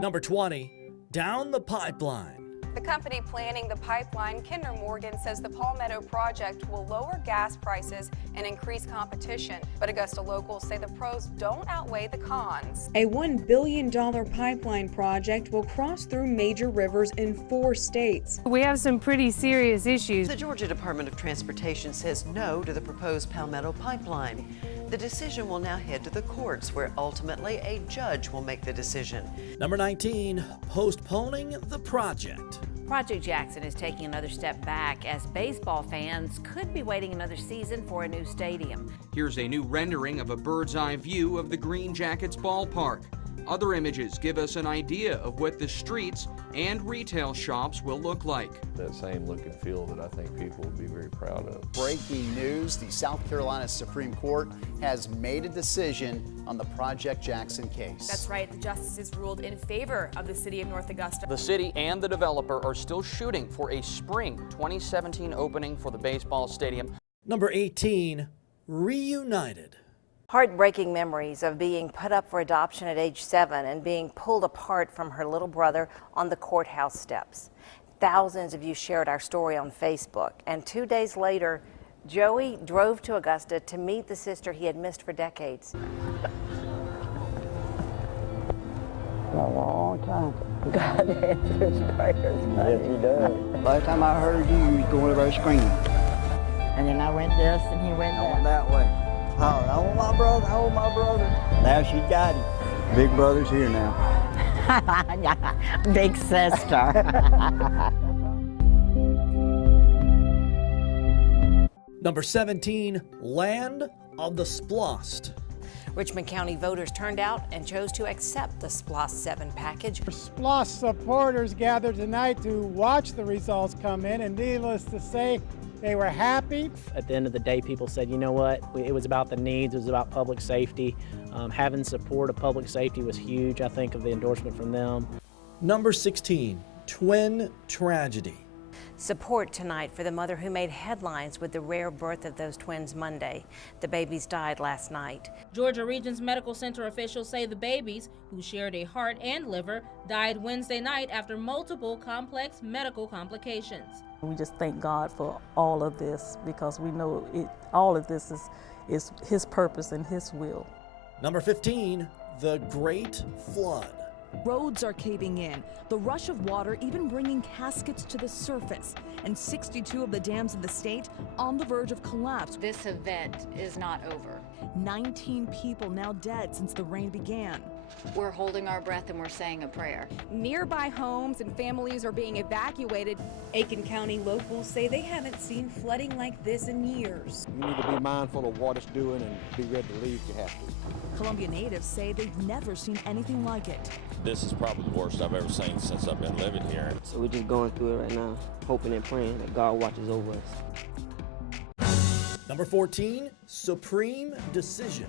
Number 20, down the pipeline. The company planning the pipeline, Kinder Morgan, says the Palmetto project will lower gas prices and increase competition. But Augusta locals say the pros don't outweigh the cons. A $1 billion pipeline project will cross through major rivers in 4 states. We have some pretty serious issues. The Georgia Department of Transportation says no to the proposed Palmetto pipeline. The decision will now head to the courts, where ultimately a judge will make the decision. Number 19, postponing the project. Project Jackson is taking another step back as baseball fans could be waiting another season for a new stadium. Here's a new rendering of a bird's eye view of the Green Jackets ballpark. Other images give us an idea of what the streets and retail shops will look like. That same look and feel that I think people will be very proud of. Breaking news, the South Carolina Supreme Court has made a decision on the Project Jackson case. That's right, the justices ruled in favor of the city of North Augusta. The city and the developer are still shooting for a spring 2017 opening for the baseball stadium. Number 18, reunited. Heartbreaking memories of being put up for adoption at age 7 and being pulled apart from her little brother on the courthouse steps. Thousands of you shared our story on Facebook, and 2 days later, Joey drove to Augusta to meet the sister he had missed for decades. A long time. God answers prayers. Yes, he does. Last time I heard you was going over screaming. And then I went this and he went that way. Oh, I want my brother, I want my brother. Now she got him. Big brother's here now. Big sister. Number 17, land of the SPLOST. Richmond County voters turned out and chose to accept the SPLOST 7 package. SPLOST supporters gathered tonight to watch the results come in, and needless to say, they were happy. At the end of the day, people said, you know what, it was about the needs, it was about public safety. Having support of public safety was huge, I think, of the endorsement from them. Number 16, twin tragedy. Support tonight for the mother who made headlines with the rare birth of those twins Monday. The babies died last night. Georgia Region's Medical Center officials say the babies, who shared a heart and liver, died Wednesday night after multiple complex medical complications. We just thank God for all of this because we know all of this is His purpose and His will. Number 15, the Great Flood. Roads are caving in, the rush of water even bringing caskets to the surface, and 62 of the dams in the state on the verge of collapse. This event is not over. 19 people now dead since the rain began. We're holding our breath and we're saying a prayer. Nearby homes and families are being evacuated. Aiken County locals say they haven't seen flooding like this in years. You need to be mindful of what it's doing and be ready to leave if you have to. Columbia natives say they've never seen anything like it. This is probably the worst I've ever seen since I've been living here. So we're just going through it right now, hoping and praying that God watches over us. Number 14, supreme decision.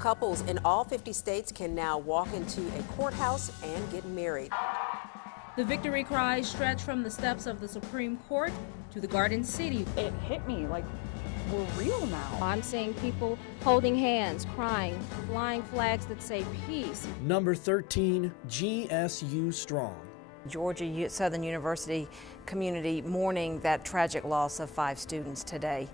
Couples in all 50 states can now walk into a courthouse and get married. The victory cries stretch from the steps of the Supreme Court to the Garden City. It hit me like we're real now. I'm seeing people holding hands, crying, flying flags that say peace. Number 13, GSU Strong. Georgia Southern University community mourning that tragic loss of 5 students today.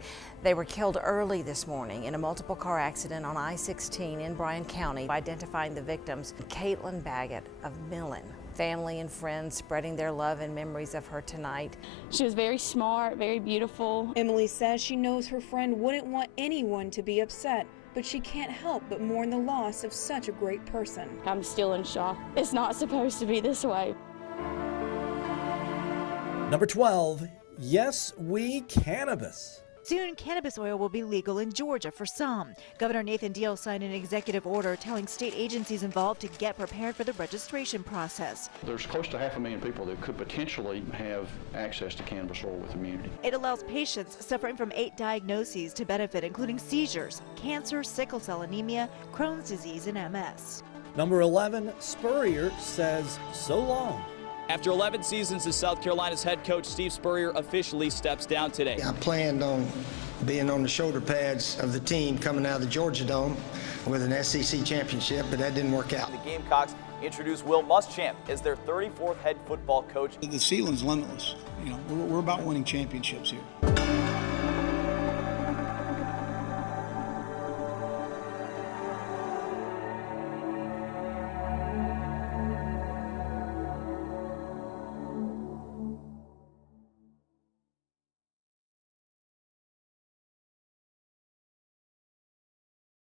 They were killed early this morning in a multiple car accident on I-16 in Bryan County. Identifying the victims, Caitlin Baggett of Millen. Family and friends spreading their love and memories of her tonight. She was very smart, very beautiful. Emily says she knows her friend wouldn't want anyone to be upset, but she can't help but mourn the loss of such a great person. I'm still in shock. It's not supposed to be this way. Number 12, Yes, We Cannabis. Soon, cannabis oil will be legal in Georgia for some. Governor Nathan Deal signed an executive order telling state agencies involved to get prepared for the registration process. There's close to 500,000 people that could potentially have access to cannabis oil with immunity. It allows patients suffering from 8 diagnoses to benefit, including seizures, cancer, sickle cell anemia, Crohn's disease, and MS. Number 11, Spurrier says so long. After 11 seasons as South Carolina's head coach, Steve Spurrier officially steps down today. I planned on being on the shoulder pads of the team coming out of the Georgia Dome with an SEC championship, but that didn't work out. The Gamecocks introduced Will Muschamp as their 34th head football coach. The ceiling's limitless. You know, we're about winning championships here.